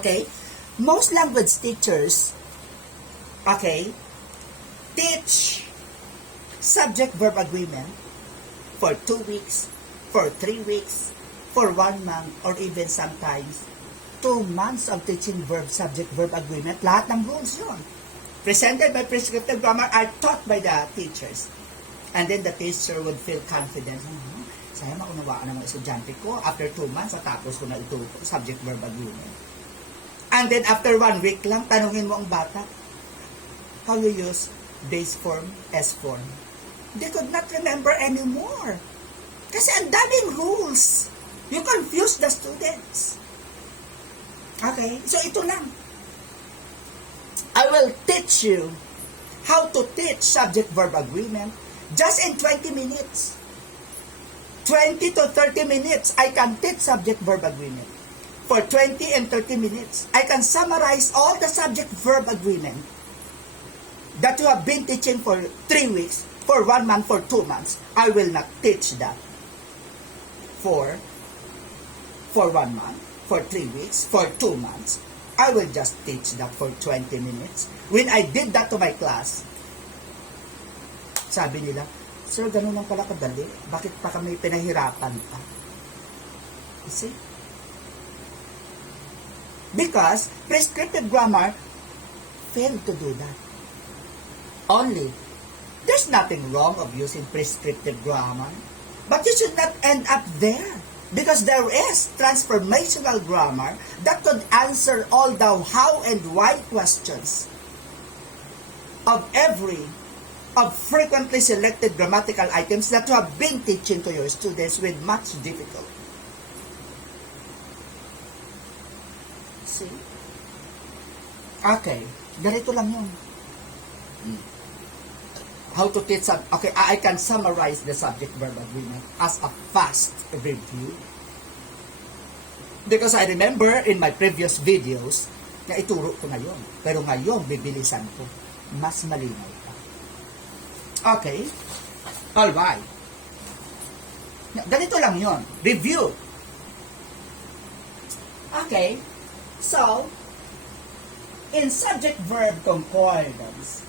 Okay? Most language teachers, okay, teach subject-verb agreement for 2 weeks, for 3 weeks, for 1 month, or even sometimes 2 months of teaching verb, subject-verb agreement. Lahat ng rules yun. Presented by prescriptive grammar are taught by the teachers. And then the teacher would feel confident. Sayang makunawaan ng mga estudyante ko. After 2 months, natapos ko na ito, subject-verb agreement. And then after 1 week lang, tanungin mo ang bata, how you use base form, S form. They could not remember anymore. Kasi ang daming rules. You confuse the students. Okay? So ito lang. I will teach you how to teach subject-verb agreement just in 20 minutes. 20 to 30 minutes, I can teach subject-verb agreement. For 20 and 30 minutes, I can summarize all the subject-verb agreement that you have been teaching for 3 weeks, for 1 month, for 2 months. I will not teach that for 1 month, for 3 weeks, for 2 months. I will just teach that for 20 minutes. When I did that to my class, sabi nila, Sir, ganun lang pala kadali. Bakit pa kami pinahirapan pa? You see? Because prescriptive grammar failed to do that. Only, there's nothing wrong of using prescriptive grammar, but you should not end up there. Because there is transformational grammar that could answer all the how and why questions of frequently selected grammatical items that you have been teaching to your students with much difficulty. See? Okay, ganito lang yun. How to teach okay, I can summarize the subject-verb agreement as a fast review. Because I remember in my previous videos na ituro ko na yun. Pero ngayon, bibilisan ko. Mas malinaw pa. Okay? Alright. Ganito lang yun. Review. Okay. So, in subject-verb concordance,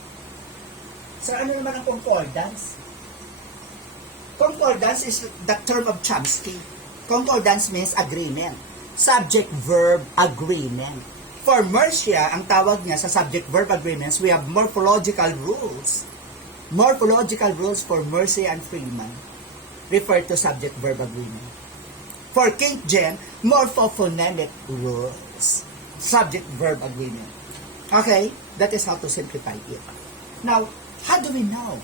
so, ano naman ang concordance? Concordance is the term of Chomsky. Concordance means agreement. Subject-verb agreement. For Mercia, ang tawag niya sa subject-verb agreements, we have morphological rules. Morphological rules for Mercia and Freeman refer to subject-verb agreement. For Kintgen, morphophonemic rules. Subject-verb agreement. Okay? That is how to simplify it. Now, how do we know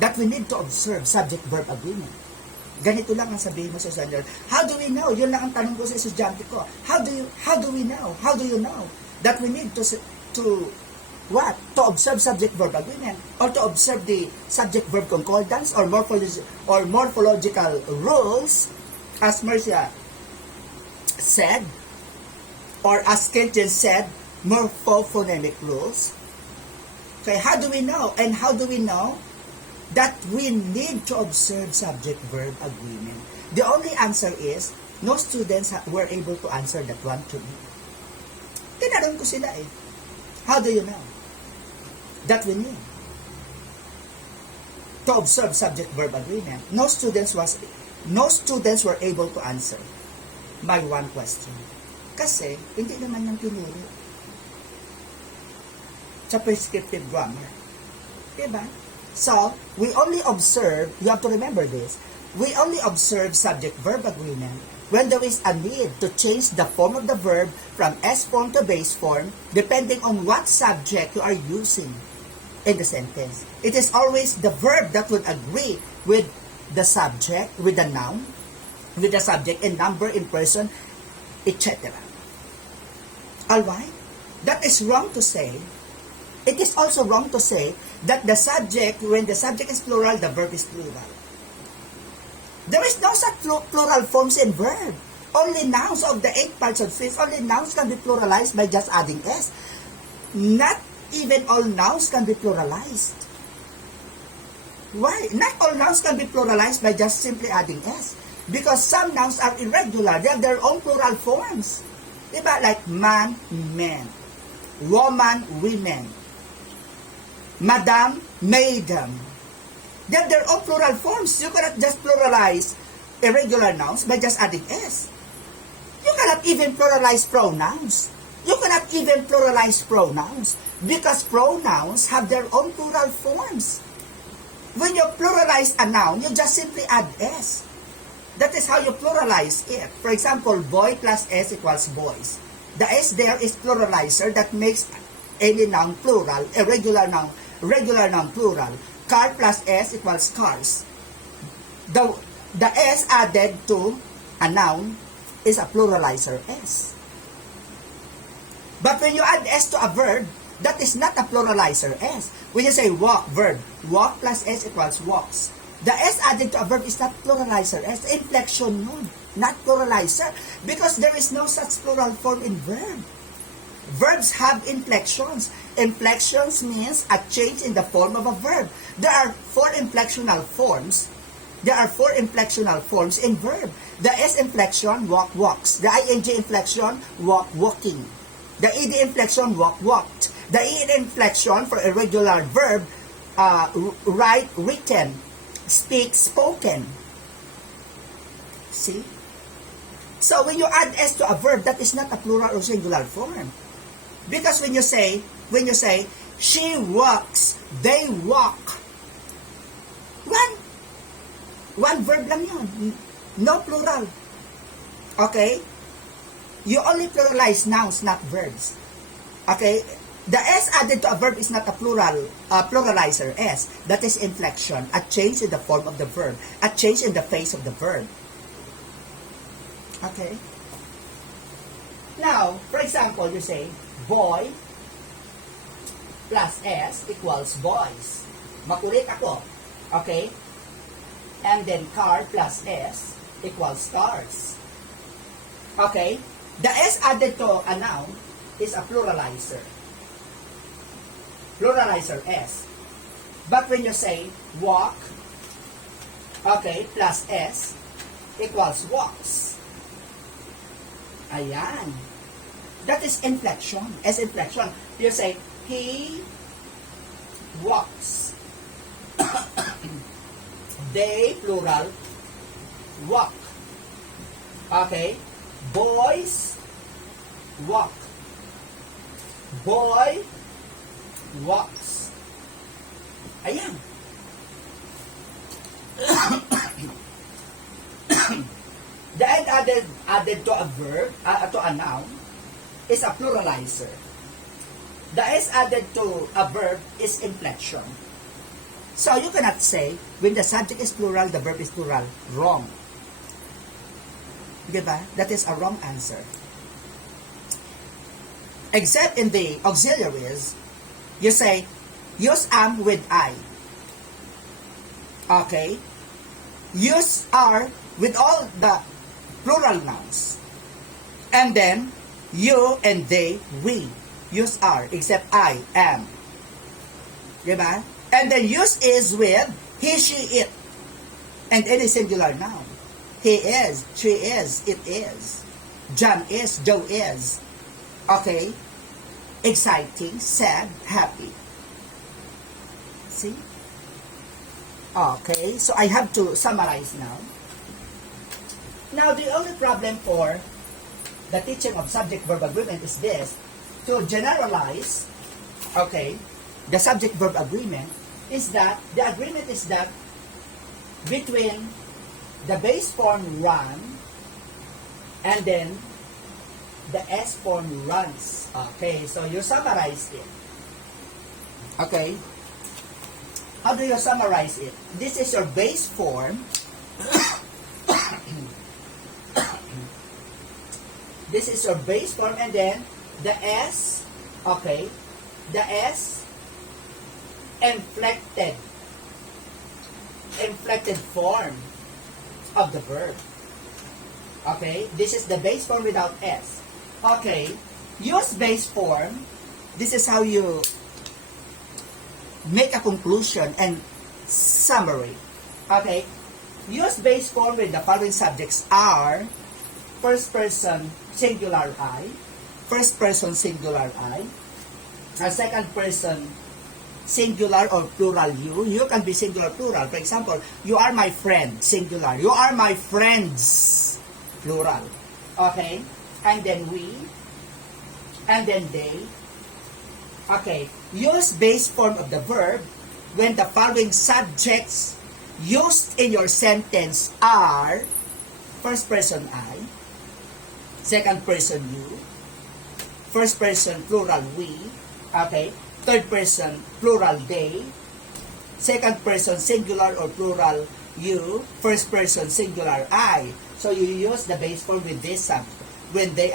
that we need to observe subject-verb agreement? Ganito lang ang sabihin mo sa estudyante. How do we know? Yun lang ang tanong ko sa estudyante ko. How do we know? How do you know that we need to what? To observe subject-verb agreement or to observe the subject-verb concordance or morphological rules as Mercia said or as Kintgen said, morphophonemic rules. Okay, how do we know? And how do we know that we need to observe subject-verb agreement? The only answer is, no students were able to answer that one to me. Tinanong ko sila eh. How do you know that we need to observe subject-verb agreement? No students were able to answer my one question. Kasi, hindi naman yung tinuro sa prescriptive grammar. Diba? So, we only observe, you have to remember this, we only observe subject-verb agreement when there is a need to change the form of the verb from S form to base form depending on what subject you are using in the sentence. It is always the verb that would agree with the subject, with the noun, with the subject in number, in person, etc. Alright? That is wrong to say. It is also wrong to say that the subject, when the subject is plural, the verb is plural. There is no such plural forms in verb. Only nouns of the 8 parts of speech, only nouns can be pluralized by just adding S. Not even all nouns can be pluralized. Why? Not all nouns can be pluralized by just simply adding S. Because some nouns are irregular. They have their own plural forms. Diba? Like man, men. Woman, women. Madam, madam. They're their own plural forms. You cannot just pluralize irregular nouns by just adding S. You cannot even pluralize pronouns. You cannot even pluralize pronouns because pronouns have their own plural forms. When you pluralize a noun, you just simply add S. That is how you pluralize it. For example, boy plus S equals boys. The S there is pluralizer that makes any noun plural, irregular noun, regular noun plural. Car plus S equals cars. The S added to a noun is a pluralizer S. But when you add S to a verb, that is not a pluralizer S. When you say walk, verb, walk plus S equals walks. The S added to a verb is not pluralizer S. Inflection nun, not pluralizer. Because there is no such plural form in verb. Verbs have inflections. Inflections means a change in the form of a verb. There are four inflectional forms. There are four inflectional forms in verb. The S inflection, walk, walks. The ing inflection, walk, walking. The ed inflection, walk, walked. The ed inflection for irregular verb, write, written. Speak, spoken. See? So when you add S to a verb, that is not a plural or singular form. Because when you say, she walks, they walk. One verb lang yun. No plural. Okay? You only pluralize nouns, not verbs. Okay? The S added to a verb is not a pluralizer S. That is inflection, a change in the form of the verb, a change in the face of the verb. Okay? Now, for example, you say, boy plus S equals boys. Makulit ako. Okay? And then car plus S equals cars. Okay? The S added to a noun is a pluralizer. Pluralizer S. But when you say walk, okay, plus S equals walks. Ayan. That is inflection. S inflection. You say, he walks. They, plural, walk. Okay? Boys walk. Boy walks. Ayan. The end added to a verb, to a noun, is a pluralizer. The S added to a verb is inflection. So you cannot say, when the subject is plural, the verb is plural. Wrong. Diba? That is a wrong answer. Except in the auxiliaries, you say, use am with I. Okay? Use are with all the plural nouns. And then, you and they, we. Use are, except I, am. Diba? And then use is with he, she, it. And any singular noun. He is, she is, it is. John is, Joe is. Okay? Exciting, sad, happy. See? Okay, so I have to summarize now. Now, the only problem for the teaching of subject-verb agreement is this. To generalize, okay, the subject-verb agreement is that, the agreement is that between the base form run and then the S form runs. Okay, so you summarize it. Okay. How do you summarize it? This is your base form. This is your base form, and then the S, okay, the S inflected form of the verb. Okay, this is the base form without S. Okay, use base form. This is how you make a conclusion and summary. Okay, use base form with the following subjects are first person singular I, first person singular I, second person singular or plural you. You can be singular plural. For example, you are my friend, singular. You are my friends, plural. Okay? And then we, and then they. Okay. Use base form of the verb when the following subjects used in your sentence are first person I, second person you, first person plural we, okay, third person plural they, second person singular or plural you, first person singular I. So you use the base form with this subject when they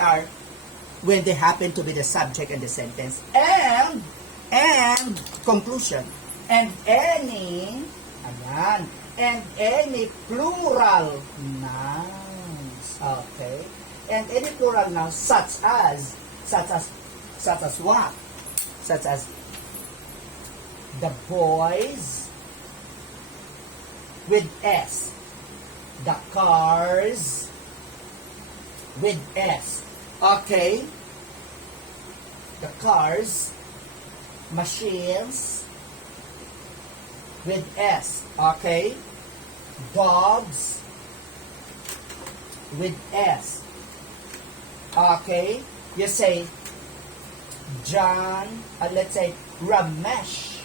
happen to be the subject in the sentence. And conclusion. And any plural nouns. Okay. And any plural nouns such as what? Such as the boys with S, the cars with S. Okay. The cars, machines with S. Okay. Dogs with S. Okay. You say John, let's say Ramesh,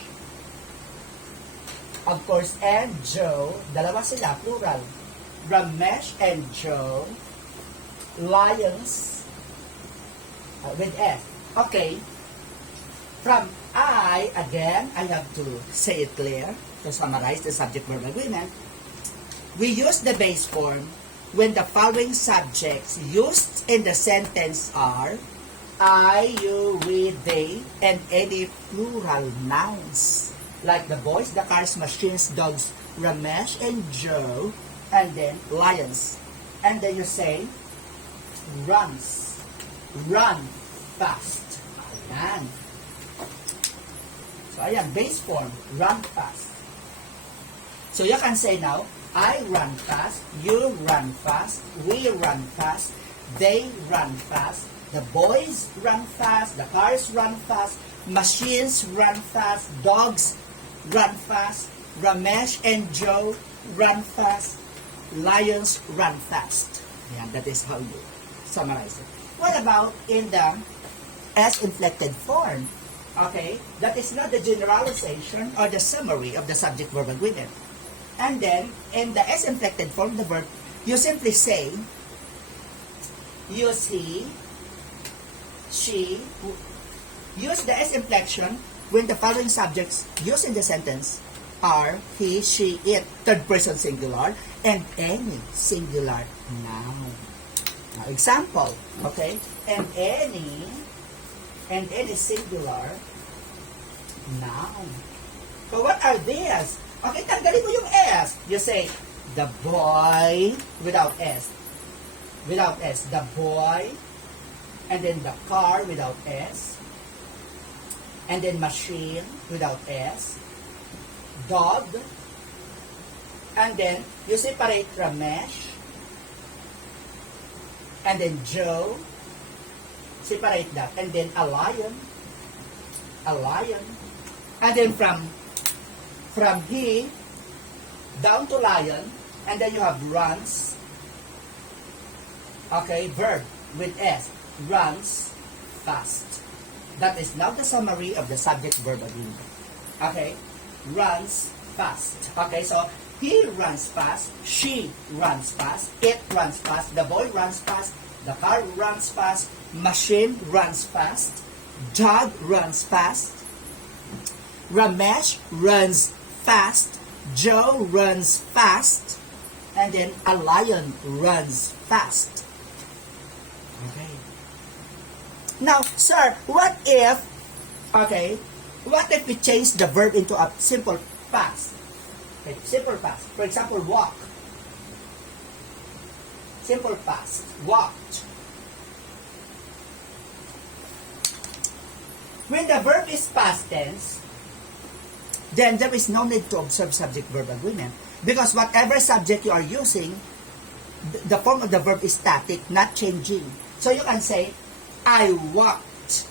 of course, and Joe, dalawa sila, plural. Ramesh and Joe, lions, with S. Okay. From I, again, I have to say it clear, to summarize the subject-verb agreement. We use the base form when the following subjects used in the sentence are I, you, we, they, and any plural nouns. Like the boys, the cars, machines, dogs, Ramesh and Joe, and then lions. And then you say, runs. Run fast. Ayan. So ayan, base form, run fast. So you can say now, I run fast, you run fast, we run fast, they run fast, the boys run fast, the cars run fast, machines run fast, dogs run fast, Ramesh and Joe run fast, lions run fast. Yeah, that is how you summarize it. What about in the S-inflected form? Okay, that is not the generalization or the summary of the subject-verb agreement. And then, in the S-inflected form, the verb, you simply say, use he, she, use the S-inflection when the following subjects used in the sentence are he, she, it, third person singular, and any singular noun. Now, example, okay, and any singular noun. So what are these? Okay, tanggalin mo yung S. You say, the boy, without S. Without S, the boy, and then the car without S, and then machine without S, dog, and then you separate Ramesh, and then Joe, separate that, and then a lion, and then from he down to lion, and then you have runs. Okay, verb with S, runs fast. That is now the summary of the subject-verb agreement. Okay, runs fast. Okay, so he runs fast, she runs fast, it runs fast, the boy runs fast, the car runs fast, machine runs fast, dog runs fast, Ramesh runs fast, Joe runs fast, and then a lion runs fast. Okay. Now, sir, what if we change the verb into a simple past? Okay, simple past. For example, walk. Simple past. Walked. When the verb is past tense, then there is no need to observe subject-verb agreement. Because whatever subject you are using, the form of the verb is static, not changing. So you can say, I walked.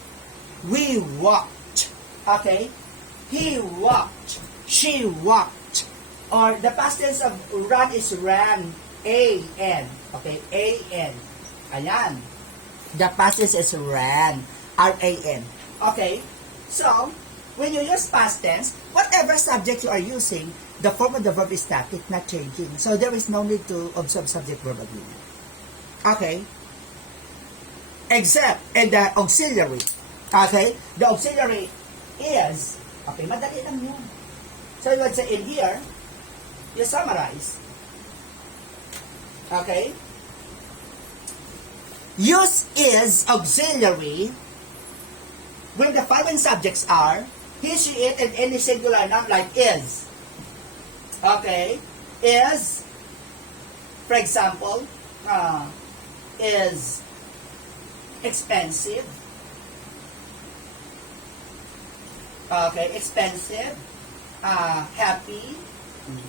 We walked. Okay? He walked. She walked. Or the past tense of run is ran. A-N. Okay? A-N. Ayan. The past tense is ran. R-A-N. Okay? So, when you use past tense, whatever subject you are using, the form of the verb is static, not changing. So, there is no need to observe subject-verb agreement. Okay? Except in the auxiliary. Okay? The auxiliary is, okay, madali lang yun. So, you would say in here, you summarize. Okay? Use is auxiliary when the following subjects are he, she, it, and any singular noun like is. Okay? Is, for example, is expensive. Okay, expensive. Happy,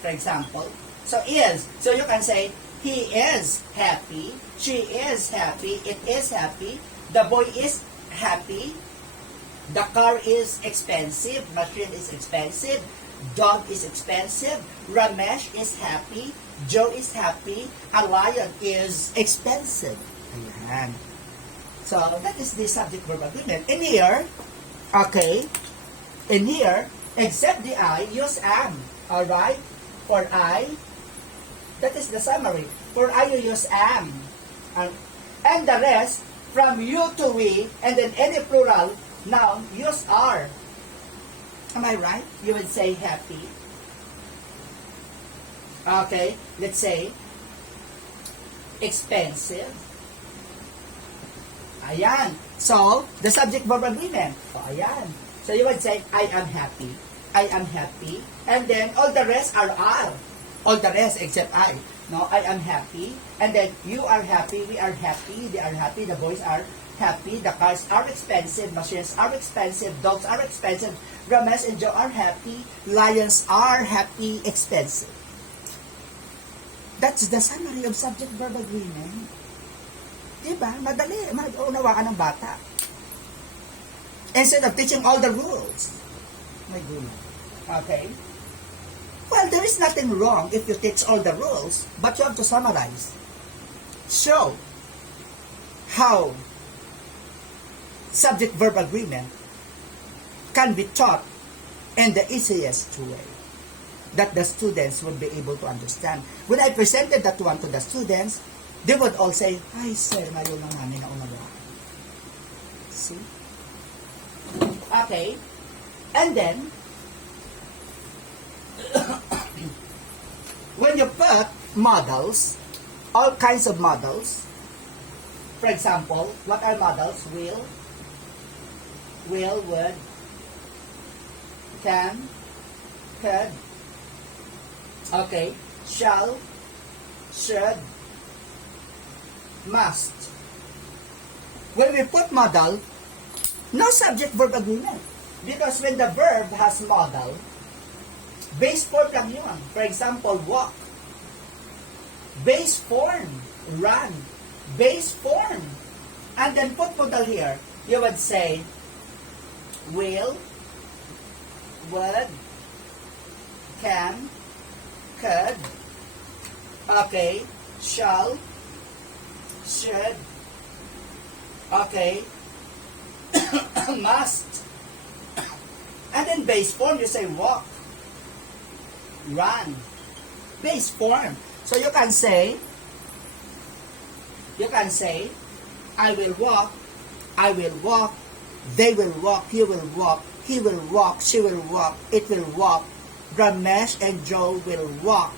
for example. So is. So you can say, he is happy. She is happy. It is happy. The boy is happy. The car is expensive. Machine is expensive. Dog is expensive. Ramesh is happy. Joe is happy. A lion is expensive. Ayan. So, that is the subject-verb agreement. In here, okay, in here, except the I, use am. Alright? For I, that is the summary. For I, you use am. And the rest, from you to we, and then any plural noun, use are. Am I right? You would say happy. Okay, let's say expensive. Ayan. So, the subject-verb agreement. So, ayan. So, you would say, I am happy. I am happy. And then, all the rest are. All the rest except I. No, I am happy. And then, you are happy. We are happy. They are happy. The boys are happy. The cars are expensive. Machines are expensive. Dogs are expensive. Ramesh and Joe are happy. Lions are happy, expensive. That's the summary of subject-verb agreement. Diba? Madali. Maunawaan ng bata. Instead of teaching all the rules. My goodness. Okay? Well, there is nothing wrong if you teach all the rules, but you have to summarize. Show how subject-verb agreement can be taught in the easiest way that the students would be able to understand. When I presented that one to the students, they would all say, ay, sir, ngayon lang namin na unawaan. See? Okay. And then, when you put models, all kinds of models, for example, what are models? Will, would, can, could, okay, shall, should, must. When we put model, no subject-verb agreement. Because when the verb has model, base form lang yun. For example, walk. Base form, run. Base form. And then put model here. You would say, will, would, can, could, okay, shall, should, okay, must. And then base form, you say walk, run. Base form. So you can say, I will walk, they will walk, you will walk, he will walk, she will walk, it will walk, Ramesh and Joe will walk.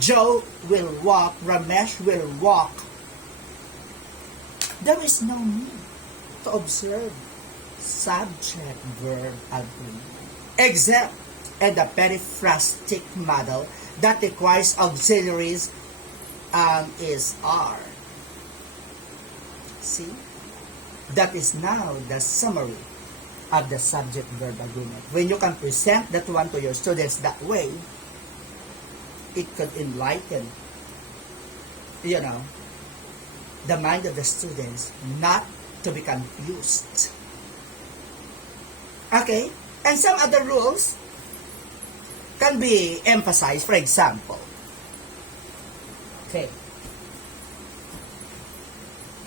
Joe will walk, Ramesh will walk. There is no need to observe subject-verb agreement, except in the periphrastic model that requires auxiliaries is are. See? That is now the summary of the subject-verb agreement. When you can present that one to your students that way, it could enlighten, the mind of the students not to be confused. Okay? And some other rules can be emphasized. For example, okay.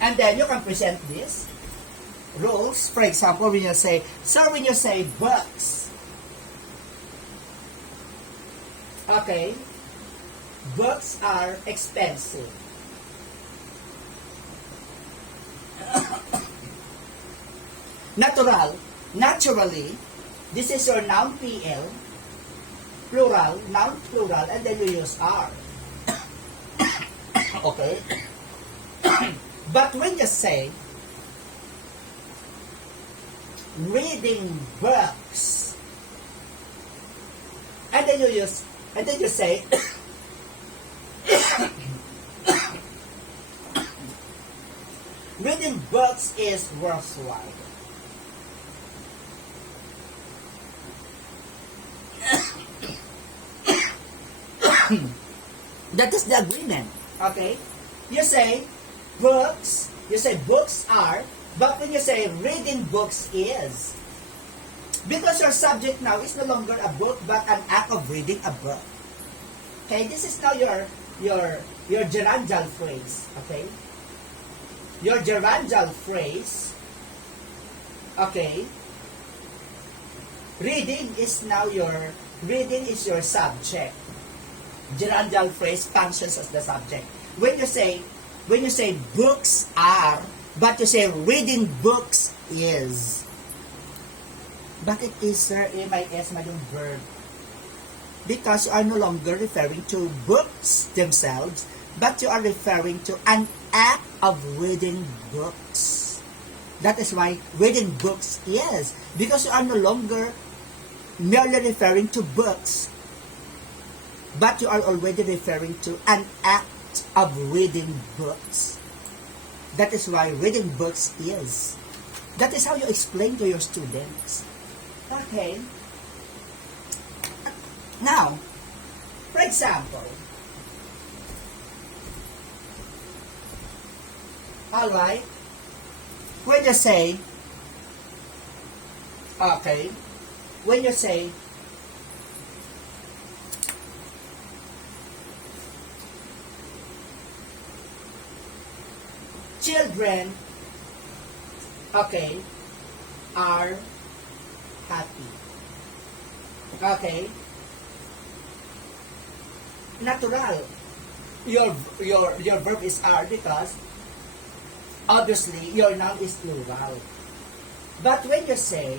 And then you can present this rules. For example, when you say, so when you say books, okay, books are expensive. Naturally, this is your noun PL, plural, noun plural, and then you use R. Okay? But when you say, reading books, and then you say, reading books is worthwhile. That is the agreement. Okay? You say books are, but when you say reading books is, because your subject now is no longer a book but an act of reading a book. Okay? This is now your gerundial phrase. Okay? Your gerundial phrase, okay, reading is your subject. Gerundial phrase functions as the subject. When you say books are, but you say reading books is. Bakit is, sir? MIS yung verb. Because you are no longer referring to books themselves, but you are referring to an act of reading books. That is why reading books is. Because you are no longer merely referring to books, but you are already referring to an act of reading books. That is why reading books is. That is how you explain to your students. Okay. Now, for example, alright, when you say, okay, when you say, children, okay, are happy. Okay? Natural. Your verb is are because obviously your noun is plural. But when you say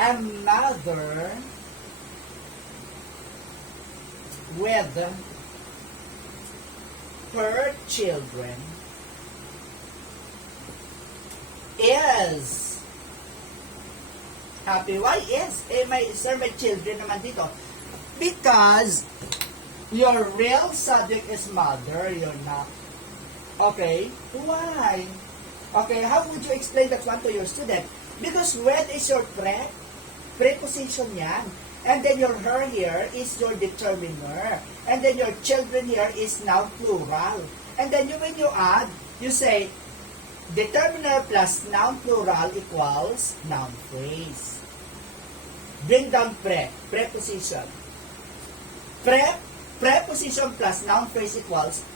a mother with her children is happy. Why is? May children naman dito. Because your real subject is mother, you're not. Okay? Why? Okay, how would you explain that one to your student? Because when is your preposition yan. And then your her here is your determiner. And then your children here is now plural. And then when you add, you say, determiner plus noun plural equals noun phrase. Bring down preposition. Preposition plus noun phrase equals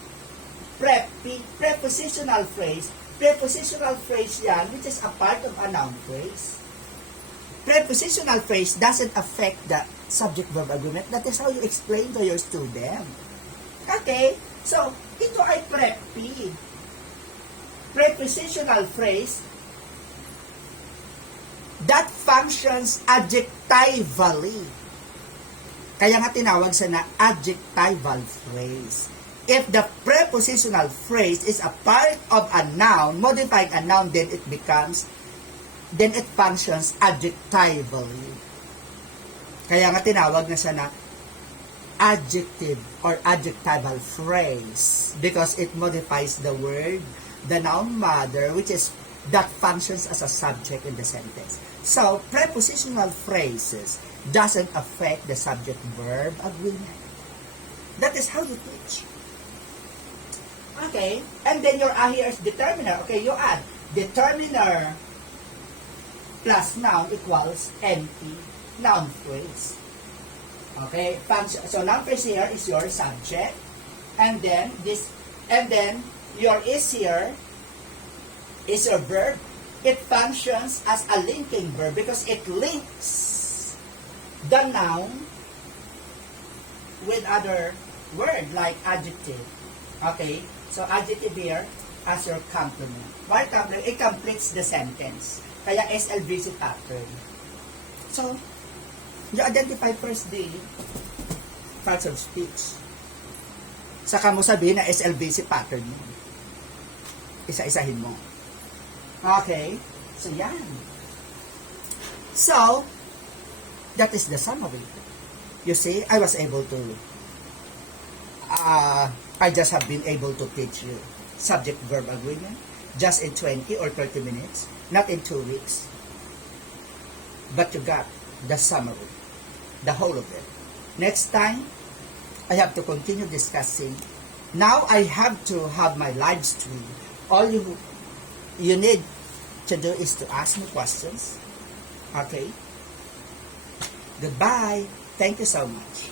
prepositional phrase. Prepositional phrase yan, which is a part of a noun phrase. Prepositional phrase doesn't affect the subject-verb agreement. That is how you explain to your student. Okay? So, ito ay preppy. Prepositional phrase that functions adjectivally. Kaya nga tinawag sa na adjectival phrase. If the prepositional phrase is a part of a noun, modifying a noun, then it functions adjectively. Kaya nga tinawag na siya na adjective or adjectival phrase because it modifies the word, the noun mother, which is that functions as a subject in the sentence. So, prepositional phrases doesn't affect the subject-verb agreement. That is how you teach. Okay? And then your here is determiner. Okay, you add determiner plus noun equals empty noun phrase. Okay? Function. So noun phrase here is your subject. And then your is here is your verb. It functions as a linking verb because it links the noun with other word like adjective. Okay? So adjective here as your complement. Why complement? It completes the sentence. Kaya SLVC pattern. So, you identify first the parts of speech. Saka mo sabihin na SLVC pattern mo. Isa-isahin mo. Okay? So, yan. So, that is the summary. You see, I was able to, I just have been able to teach you subject-verb agreement just in 20 or 30 minutes, not in 2 weeks. But you got the summary, the whole of it. Next time, I have to continue discussing. Now, I have to have my live stream. All you need to do is to ask me questions. Okay? Goodbye. Thank you so much.